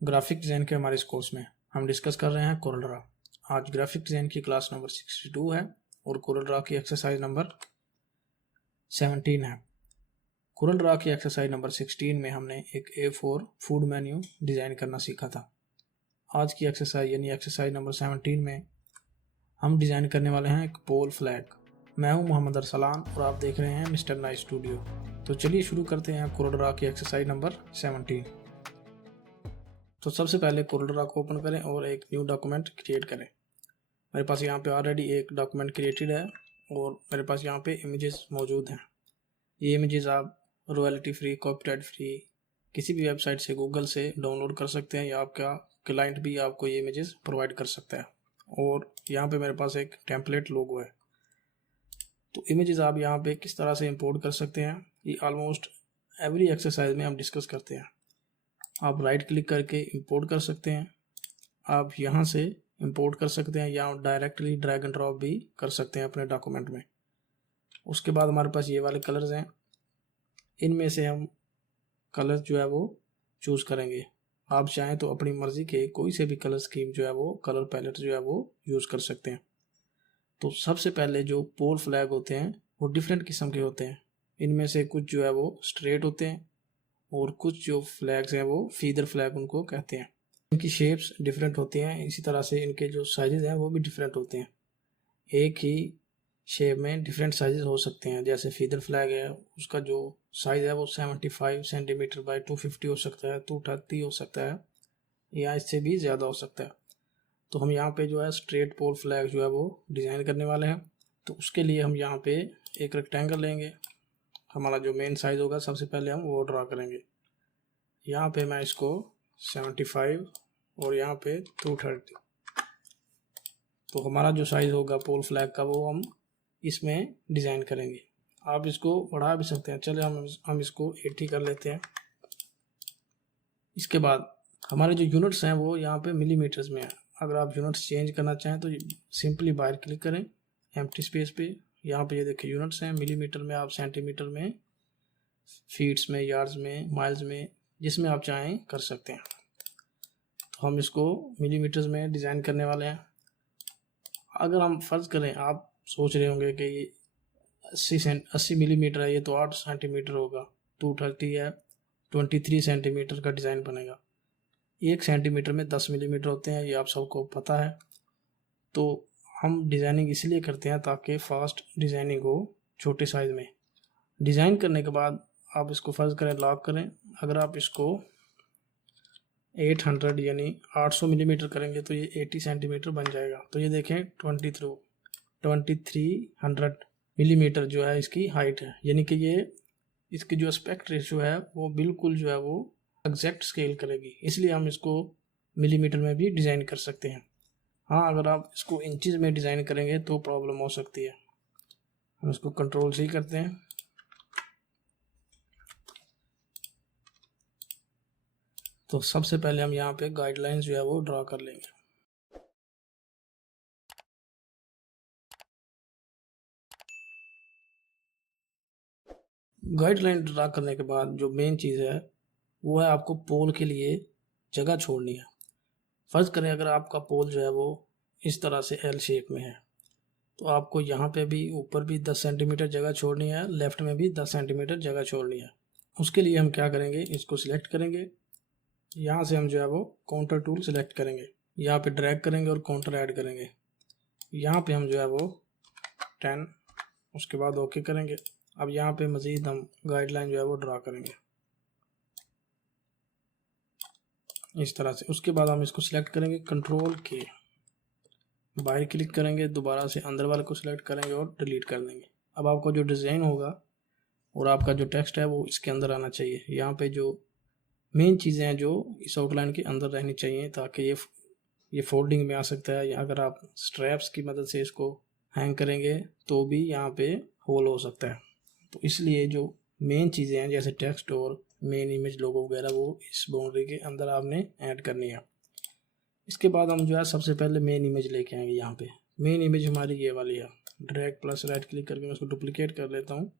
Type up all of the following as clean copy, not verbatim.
Graphic design के हमारे इस कोर्स में हम डिस्कस कर रहे हैं कोरल ड्रा। आज ग्राफिक डिज़ाइन की क्लास नंबर 62 है और कोरल ड्रा की एक्सरसाइज नंबर 17 है। कोरल ड्रा की एक्सरसाइज नंबर 16 में हमने एक A4 फूड मेन्यू डिज़ाइन करना सीखा था। आज की एक्सरसाइज यानी एक्सरसाइज नंबर 17 में हम डिज़ाइन करने वाले हैं एक पोल फ्लैग। मैं हूं मोहम्मद अरसलान और आप देख रहे हैं मिस्टर नाइस स्टूडियो। तो चलिए शुरू करते हैं कोरल ड्रा की एक्सरसाइज नंबर 17। तो सबसे पहले कोरल ड्रा को ओपन करें और एक न्यू डॉक्यूमेंट क्रिएट करें। मेरे पास यहाँ पे ऑलरेडी एक डॉक्यूमेंट क्रिएटेड है और मेरे पास यहाँ पे इमेजेस मौजूद हैं। ये इमेजेस आप रॉयल्टी फ्री, कॉपीराइट फ्री किसी भी वेबसाइट से, गूगल से डाउनलोड कर सकते हैं या आपका क्लाइंट भी आपको ये इमेजेस प्रोवाइड कर सकता है। और यहाँ पे मेरे पास एक टेम्पलेट लोगो है। तो इमेजेस आप यहाँ पे किस तरह से इंपोर्ट कर सकते हैं, ये ऑलमोस्ट एवरी एक्सरसाइज में हम डिस्कस करते हैं। आप राइट क्लिक करके इंपोर्ट कर सकते हैं, आप यहाँ से इंपोर्ट कर सकते हैं या डायरेक्टली ड्रैग एंड ड्रॉप भी कर सकते हैं अपने डॉक्यूमेंट में। उसके बाद हमारे पास ये वाले कलर्स हैं, इनमें से हम कलर जो है वो चूज़ करेंगे। आप चाहें तो अपनी मर्ज़ी के कोई से भी कलर स्कीम जो है वो, कलर पैलेट जो है वो यूज़ कर सकते हैं। तो सबसे पहले जो पोल फ्लैग होते हैं वो डिफरेंट किस्म के होते हैं। इनमें से कुछ जो है वो स्ट्रेट होते हैं और कुछ जो फ्लैग्स हैं वो फीदर फ्लैग उनको कहते हैं। इनकी शेप्स डिफरेंट होती हैं, इसी तरह से इनके जो साइजेस हैं वो भी डिफरेंट होते हैं। एक ही शेप में डिफरेंट साइजेस हो सकते हैं। जैसे फीदर फ्लैग है, उसका जो साइज़ है वो 75 सेंटीमीटर बाई 250 हो सकता है, 230 हो सकता है या इससे भी ज़्यादा हो सकता है। तो हम यहाँ पे जो है स्ट्रेट पोल फ्लैग जो है वो डिज़ाइन करने वाले हैं। तो उसके लिए हम यहाँ पे एक रेक्टेंगल लेंगे। हमारा जो मेन साइज़ होगा सबसे पहले हम वो ड्रा करेंगे। यहाँ पे मैं इसको 75 और यहाँ पे 230। तो हमारा जो साइज़ होगा पोल फ्लैग का वो हम इसमें डिज़ाइन करेंगे। आप इसको बढ़ा भी सकते हैं। चले हम इसको 80 कर लेते हैं। इसके बाद हमारे जो यूनिट्स हैं वो यहाँ पे मिलीमीटर्स में है। अगर आप यूनिट्स चेंज करना चाहें तो सिंपली बाहर क्लिक करें एम्प्टी स्पेस पे। यहाँ पे ये देखिए यूनिट्स हैं मिलीमीटर में, आप सेंटीमीटर में, फीट्स में, यार्ड्स में, माइल्स में, जिसमें आप चाहें कर सकते हैं। तो हम इसको मिलीमीटर्स में डिज़ाइन करने वाले हैं। अगर हम फ़र्ज़ करें, आप सोच रहे होंगे कि ये 80 मिलीमीटर है, ये तो 8 सेंटीमीटर होगा, 230 है, 23 सेंटीमीटर का डिज़ाइन बनेगा। 1 सेंटीमीटर में 10 मिलीमीटर होते हैं, ये आप सबको पता है। तो हम डिज़ाइनिंग इसलिए करते हैं ताकि फ़ास्ट डिज़ाइनिंग हो छोटे साइज़ में। डिज़ाइन करने के बाद आप इसको फ़र्ज़ करें लॉक करें। अगर आप इसको 800 यानी 800 मिलीमीटर करेंगे तो ये 80 सेंटीमीटर बन जाएगा। तो ये देखें 2300 मिलीमीटर जो है इसकी हाइट है, यानी कि ये इसकी जो एस्पेक्ट रेशियो है वो बिल्कुल जो है वो एग्जैक्ट स्केल करेगी। इसलिए हम इसको मिलीमीटर में भी डिज़ाइन कर सकते हैं। हाँ, अगर आप इसको इंचज़ में डिज़ाइन करेंगे तो प्रॉब्लम हो सकती है। हम इसको कंट्रोल C करते हैं। तो सबसे पहले हम यहाँ पे गाइडलाइंस जो है वो ड्रा कर लेंगे। गाइडलाइन ड्रा करने के बाद जो मेन चीज़ है वो है आपको पोल के लिए जगह छोड़नी है। फ़र्ज़ करें अगर आपका पोल जो है वो इस तरह से L शेप में है तो आपको यहाँ पे भी ऊपर भी 10 सेंटीमीटर जगह छोड़नी है, लेफ़्ट में भी 10 सेंटीमीटर जगह छोड़नी है। उसके लिए हम क्या करेंगे, इसको सिलेक्ट करेंगे। यहाँ से हम जो है वो काउंटर टूल सिलेक्ट करेंगे, यहाँ पे ड्रैग करेंगे और काउंटर ऐड करेंगे। यहाँ पे हम जो है वो 10, उसके बाद ओके करेंगे। अब यहाँ पे मज़ीद हम गाइडलाइन जो है वो ड्रा करेंगे इस तरह से। उसके बाद हम इसको सिलेक्ट करेंगे, कंट्रोल के बाहर क्लिक करेंगे, दोबारा से अंदर वाले को सिलेक्ट करेंगे और डिलीट कर देंगे। अब आपका जो डिज़ाइन होगा और आपका जो टेक्स्ट है वो इसके अंदर आना चाहिए। यहाँ पे जो मेन चीज़ें हैं जो इस आउटलाइन के अंदर रहनी चाहिए ताकि ये फोल्डिंग में आ सकता है, या अगर आप स्ट्रैप्स की मदद से इसको हैंग करेंगे तो भी यहाँ पे होल हो सकता है। तो इसलिए जो मेन चीज़ें हैं जैसे टेक्स्ट और मेन इमेज लोगो वगैरह वो इस बाउंड्री के अंदर आपने ऐड करनी है। इसके बाद हम जो है सबसे पहले मेन इमेज लेके आएंगे। यहाँ पे मेन इमेज हमारी ये वाली है। ड्रैग प्लस राइट क्लिक करके मैं इसको डुप्लीकेट कर लेता हूँ।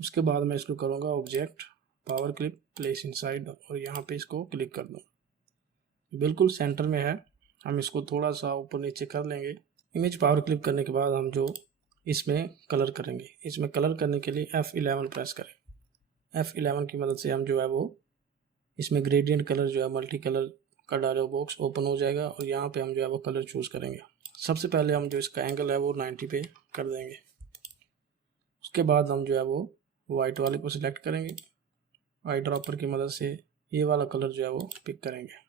उसके बाद मैं इसको करूँगा object, power click, place inside, और यहाँ पे इसको क्लिक कर दूँ। बिल्कुल सेंटर में है। हम इसको थोड़ा सा ऊपर नीचे कर लेंगे। इमेज पावर क्लिप करने के बाद हम जो इसमें कलर करेंगे, इसमें कलर करने के लिए F11 प्रेस करें। F11 की मदद से हम जो है वो इसमें ग्रेडियंट कलर जो है मल्टी कलर का डायलॉग बॉक्स ओपन हो जाएगा और यहाँ पे हम जो है वो कलर चूज़ करेंगे। सबसे पहले हम जो इसका एंगल है वो 90 पे कर देंगे। उसके बाद हम जो है वो वाइट वाले को सिलेक्ट करेंगे। आई ड्रॉपर की मदद से ये वाला कलर जो है वो पिक करेंगे।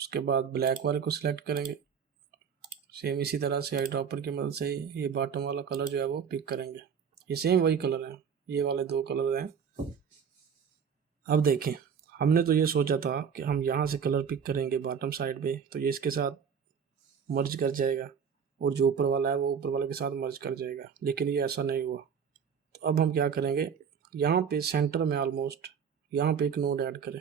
उसके बाद ब्लैक वाले को सिलेक्ट करेंगे। सेम इसी तरह से आई ड्रॉपर की मदद से ये बॉटम वाला कलर जो है वो पिक करेंगे। ये सेम वही कलर है, ये वाले दो कलर हैं। अब देखें, हमने तो ये सोचा था कि हम यहाँ से कलर पिक करेंगे बॉटम साइड पे तो ये इसके साथ मर्ज कर जाएगा और जो ऊपर वाला है वो ऊपर वाले के साथ मर्ज कर जाएगा, लेकिन ये ऐसा नहीं हुआ। तो अब हम क्या करेंगे, यहाँ पे सेंटर में ऑलमोस्ट यहाँ पे एक नोड ऐड करें।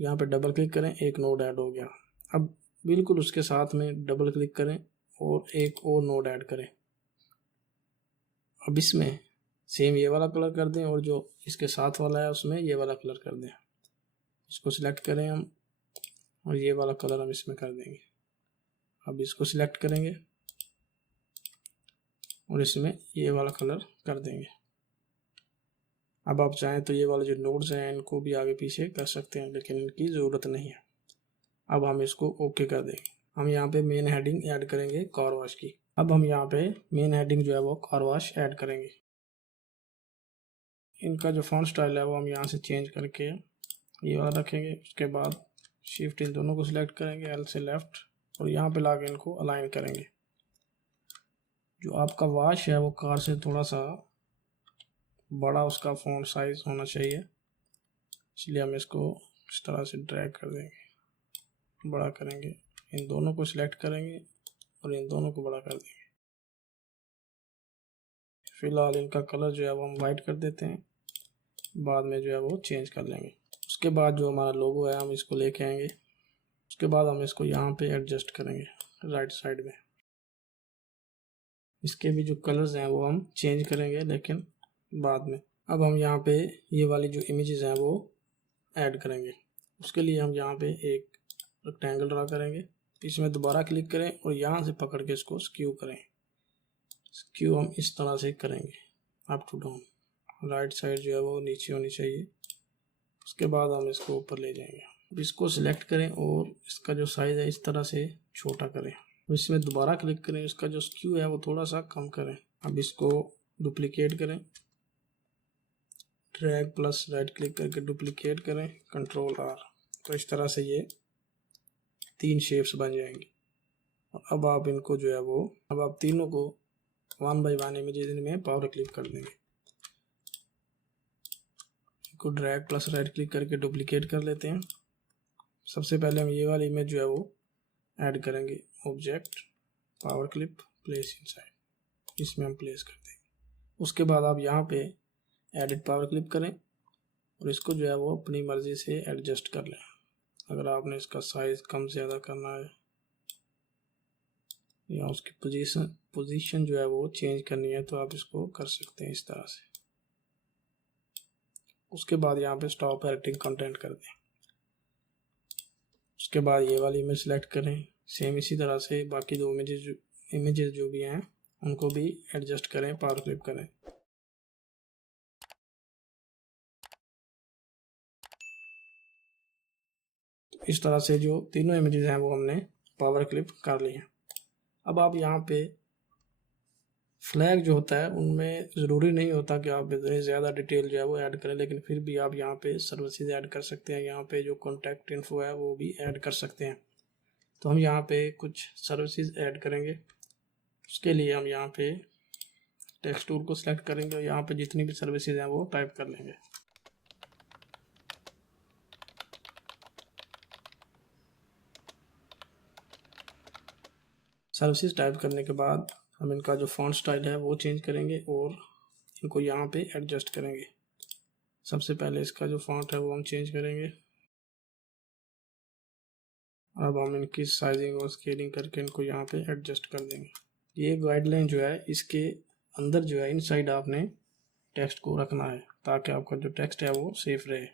यहाँ पे डबल क्लिक करें, एक नोड ऐड हो गया। अब बिल्कुल उसके साथ में डबल क्लिक करें और एक और नोड ऐड करें। अब इसमें सेम ये वाला कलर कर दें और जो इसके साथ वाला है उसमें ये वाला कलर कर दें। इसको सिलेक्ट करें हम और ये वाला कलर हम इसमें कर देंगे। अब इसको सिलेक्ट करेंगे और इसमें ये वाला कलर कर देंगे। अब आप चाहें तो ये वाले जो नोड्स हैं इनको भी आगे पीछे कर सकते हैं, लेकिन इनकी ज़रूरत नहीं है। अब हम इसको ओके कर देंगे। हम यहाँ पे मेन हेडिंग ऐड करेंगे कार वॉश की। अब हम यहाँ पे मेन हेडिंग जो है वो कार वॉश ऐड करेंगे। इनका जो फॉन्ट स्टाइल है वो हम यहाँ से चेंज करके ये वाला रखेंगे। उसके बाद शिफ्ट इन दोनों को सिलेक्ट करेंगे, L से लेफ्ट, और यहाँ पे लाके इनको अलाइन करेंगे। जो आपका वॉश है वो कार से थोड़ा सा बड़ा उसका फॉन्ट साइज होना चाहिए, इसलिए हम इसको इस तरह से ड्रैग कर देंगे, बड़ा करेंगे। इन दोनों को सिलेक्ट करेंगे और इन दोनों को बड़ा कर देंगे। फिलहाल इनका कलर जो है वो हम वाइट कर देते हैं, बाद में जो है वो चेंज कर लेंगे। उसके बाद जो हमारा लोगो है हम इसको लेके आएंगे। उसके बाद हम इसको यहाँ पे एडजस्ट करेंगे राइट साइड में। इसके भी जो कलर्स हैं वो हम चेंज करेंगे लेकिन बाद में। अब हम यहाँ पे ये वाली जो इमेजेस हैं वो ऐड करेंगे। उसके लिए हम यहाँ पे एक रेक्टेंगल ड्रा करेंगे, इसमें दोबारा क्लिक करें और यहाँ से पकड़ के इसको स्क्यू करें। स्क्यू हम इस तरह से करेंगे, up to down. Right side जो है वो नीचे होनी चाहिए। उसके बाद हम इसको ऊपर ले जाएंगे। अब इसको सिलेक्ट करें और इसका जो साइज़ है इस तरह से छोटा करें। इसमें दोबारा क्लिक करें, इसका जो स्क्यू है वो थोड़ा सा कम करें। अब इसको डुप्लीकेट करें, ड्रैग प्लस राइट क्लिक करके डुप्लीकेट करें, कंट्रोल R। तो इस तरह से ये 3 शेप्स बन जाएंगी। और अब आप इनको जो है वो अब आप तीनों को 1 बाय 1 इमेजेस में पावर क्लिक कर देंगे। इनको ड्रैग प्लस राइट क्लिक करके डुप्लीकेट कर लेते हैं। सबसे पहले हम ये वाली इमेज जो है वो ऐड करेंगे, object power clip place inside, इसमें हम प्लेस कर देंगे। उसके बाद आप यहाँ पे एडिट पावर क्लिप करें और इसको जो है वो अपनी मर्ज़ी से एडजस्ट कर लें। अगर आपने इसका साइज़ कम ज़्यादा करना है या उसकी पोजीशन जो है वो चेंज करनी है तो आप इसको कर सकते हैं इस तरह से। उसके बाद यहाँ पे स्टॉप एडिटिंग कंटेंट कर दें। उसके बाद ये वाली इमेज सेलेक्ट करें। सेम इसी तरह से बाकी दो इमेजेस जो भी हैं उनको भी एडजस्ट करें, पावर क्लिप करें। तो इस तरह से जो तीनों इमेजेस हैं वो हमने पावर क्लिप कर ली हैं। अब आप यहाँ पे फ्लैग जो होता है उनमें ज़रूरी नहीं होता कि आप इतनी ज़्यादा डिटेल जो है वो ऐड करें, लेकिन फिर भी आप यहाँ पे सर्विसेज ऐड कर सकते हैं। यहाँ पे जो कॉन्टैक्ट इन्फो है वो भी ऐड कर सकते हैं। तो हम यहाँ पे कुछ सर्विसेज ऐड करेंगे। उसके लिए हम यहाँ पे टेक्स्ट टूल को सिलेक्ट करेंगे और यहाँ पे जितनी भी सर्विसेज हैं वो टाइप कर लेंगे। सर्विसेज टाइप करने के बाद हम इनका जो फॉन्ट स्टाइल है वो चेंज करेंगे और इनको यहाँ पे एडजस्ट करेंगे। सबसे पहले इसका जो फॉन्ट है वो हम चेंज करेंगे। अब हम इनकी साइजिंग और स्केलिंग करके इनको यहाँ पे एडजस्ट कर देंगे। ये गाइडलाइन जो है इसके अंदर जो है इनसाइड आपने टेक्स्ट को रखना है ताकि आपका जो टेक्स्ट है वो सेफ रहे।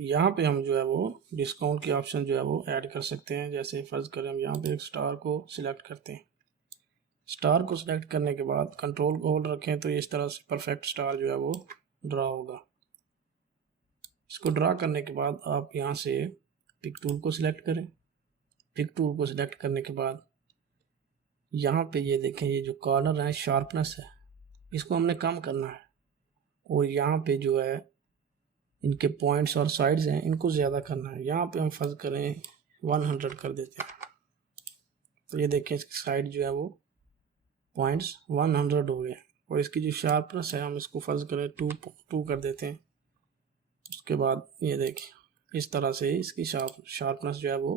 यहाँ पे हम जो है वो डिस्काउंट की ऑप्शन जो है वो ऐड कर सकते हैं। जैसे फर्ज करें हम यहाँ पे एक स्टार को सिलेक्ट करते हैं। स्टार को सिलेक्ट करने के बाद कंट्रोल को होल्ड रखें तो इस तरह से परफेक्ट स्टार जो है वो ड्रा होगा। इसको ड्रा करने के बाद आप यहाँ से पिक टूल को सिलेक्ट करें। पिक टूल को सिलेक्ट करने के बाद यहाँ पे ये देखें, ये जो कॉर्नर है शार्पनेस है, इसको हमने कम करना है। और यहाँ पे जो है इनके पॉइंट्स और साइड्स हैं, इनको ज़्यादा करना है। यहाँ पे हम फर्ज करें 100 कर देते हैं तो ये देखें इसकी साइड जो है वो पॉइंट्स 100 हो गए। और इसकी जो शार्पनेस है हम इसको फर्ज करें 2 कर देते हैं। उसके बाद ये देखें इस तरह से इसकी शार्पनेस जो है वो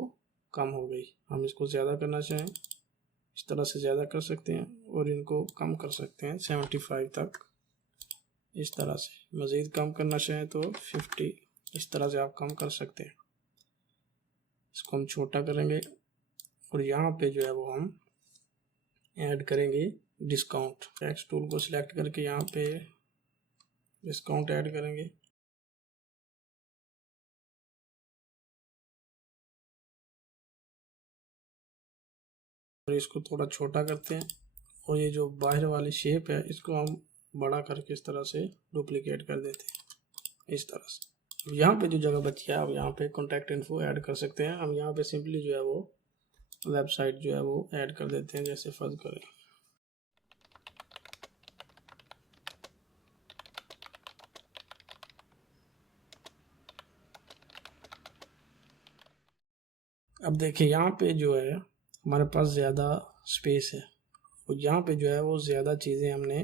कम हो गई। हम इसको ज़्यादा करना चाहें इस तरह से ज़्यादा कर सकते हैं और इनको कम कर सकते हैं 75 तक। इस तरह से मज़ीद कम करना चाहें तो 50, इस तरह से आप कम कर सकते हैं। इसको हम छोटा करेंगे और यहाँ पे जो है वो हम ऐड करेंगे डिस्काउंट। टेक्स्ट टूल को सिलेक्ट करके यहाँ पे डिस्काउंट ऐड करेंगे। और इसको थोड़ा छोटा करते हैं और ये जो बाहर वाली शेप है इसको हम बड़ा करके इस तरह से डुप्लीकेट कर देते हैं इस तरह से। यहाँ पे जो जगह बची है अब यहाँ पे कॉन्टैक्ट इन्फो ऐड कर सकते हैं। हम यहाँ पे सिंपली जो है वो वेबसाइट जो है वो ऐड कर देते हैं। जैसे फर्ज करें अब देखिए यहाँ पे जो है हमारे पास ज़्यादा स्पेस है और यहाँ पे जो है वो ज़्यादा चीज़ें हमने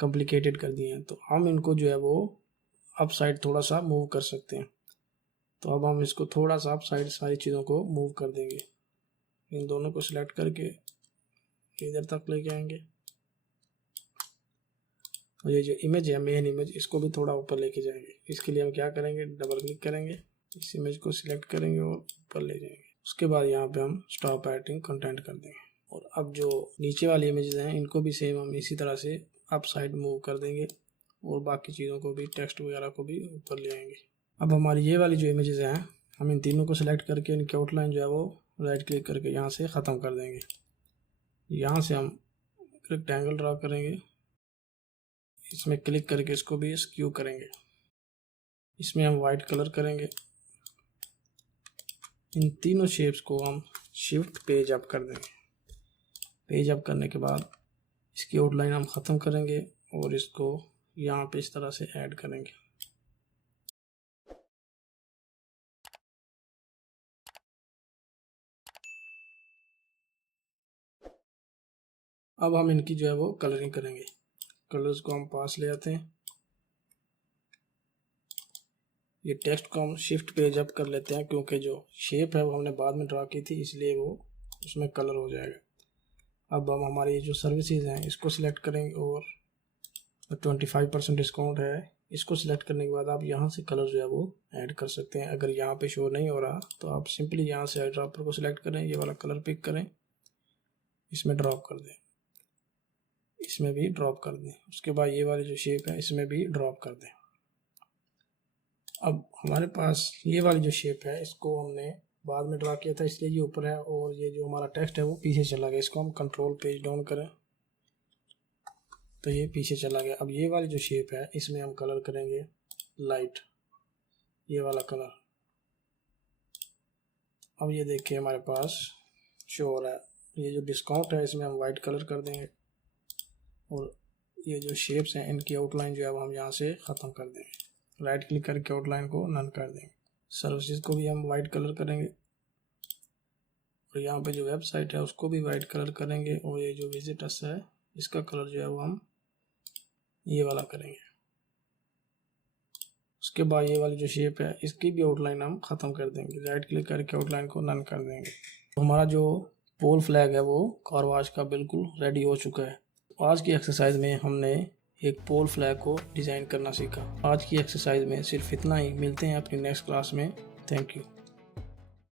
कॉम्प्लिकेटेड कर दी हैं। तो हम इनको जो है वो अप साइड थोड़ा सा मूव कर सकते हैं। तो अब हम इसको थोड़ा सा अप साइड सारी चीज़ों को मूव कर देंगे। इन दोनों को सिलेक्ट करके इधर तक लेके आएंगे और ये जो इमेज है मेन इमेज इसको भी थोड़ा ऊपर लेके जाएंगे। इसके लिए हम क्या करेंगे, डबल क्लिक करेंगे, इस इमेज को सिलेक्ट करेंगे और ऊपर ले जाएंगे। उसके बाद यहाँ पे हम स्टॉप एडिटिंग कंटेंट कर देंगे। और अब जो नीचे वाली इमेजेस हैं इनको भी सेम हम इसी तरह से अप साइड मूव कर देंगे और बाकी चीज़ों को भी, टेक्स्ट वगैरह को भी ऊपर ले आएंगे। अब हमारी ये वाली जो इमेजेस हैं हम इन तीनों को सिलेक्ट करके इनकी आउटलाइन जो है वो राइट क्लिक करके यहाँ से ख़त्म कर देंगे। यहाँ से हम रेक्टेंगल ड्रा करेंगे, इसमें क्लिक करके इसको भी स्क्यू करेंगे। इसमें हम वाइट कलर करेंगे। इन तीनों शेप्स को हम शिफ्ट पेज अप कर देंगे। पेज अप करने के बाद इसकी आउटलाइन हम ख़त्म करेंगे और इसको यहाँ पे इस तरह से ऐड करेंगे। अब हम इनकी जो है वो कलरिंग करेंगे। कलर्स को हम पास ले आते हैं। ये टेक्स्ट को हम शिफ्ट पेज अप कर लेते हैं क्योंकि जो शेप है वो हमने बाद में ड्रा की थी, इसलिए वो उसमें कलर हो जाएगा। अब हम हमारी ये जो सर्विसेज हैं इसको सिलेक्ट करेंगे और 25% डिस्काउंट है, इसको सिलेक्ट करने के बाद आप यहाँ से कलर जो है वो ऐड कर सकते हैं। अगर यहाँ पे शो नहीं हो रहा तो आप सिंपली यहाँ से आई ड्रॉपर को सिलेक्ट करें, ये वाला कलर पिक करें, इसमें ड्रॉप कर दें, इसमें भी ड्रॉप कर दें। उसके बाद ये वाली जो शेप है इसमें भी ड्रॉप कर दें। अब हमारे पास ये वाली जो शेप है इसको हमने बाद में ड्रा किया था, इसलिए ये ऊपर है और ये जो हमारा टेक्स्ट है वो पीछे चला गया। इसको हम कंट्रोल पेज डाउन करें तो ये पीछे चला गया। अब ये वाली जो शेप है इसमें हम कलर करेंगे लाइट, ये वाला कलर। अब ये देखिए हमारे पास शो हो रहा है। ये जो डिस्काउंट है इसमें हम वाइट कलर कर देंगे और ये जो शेप्स हैं इनकी आउटलाइन जो है वो हम यहाँ से ख़त्म कर देंगे। राइट क्लिक करके आउटलाइन को नन कर देंगे। सर्विसेज को भी हम वाइट कलर करेंगे और यहाँ पे जो वेबसाइट है उसको भी वाइट कलर करेंगे और ये जो विजिटर्स है इसका कलर जो है वो हम ये वाला करेंगे। उसके बाद ये वाली जो शेप है इसकी भी आउटलाइन हम ख़त्म कर देंगे। राइट क्लिक करके आउटलाइन को नन कर देंगे। तो हमारा जो पोल फ्लैग है वो कार वॉश का बिल्कुल रेडी हो चुका है। आज की एक्सरसाइज में हमने एक पोल फ्लैग को डिज़ाइन करना सीखा। आज की एक्सरसाइज में सिर्फ इतना ही। मिलते हैं अपनी नेक्स्ट क्लास में। Thank you.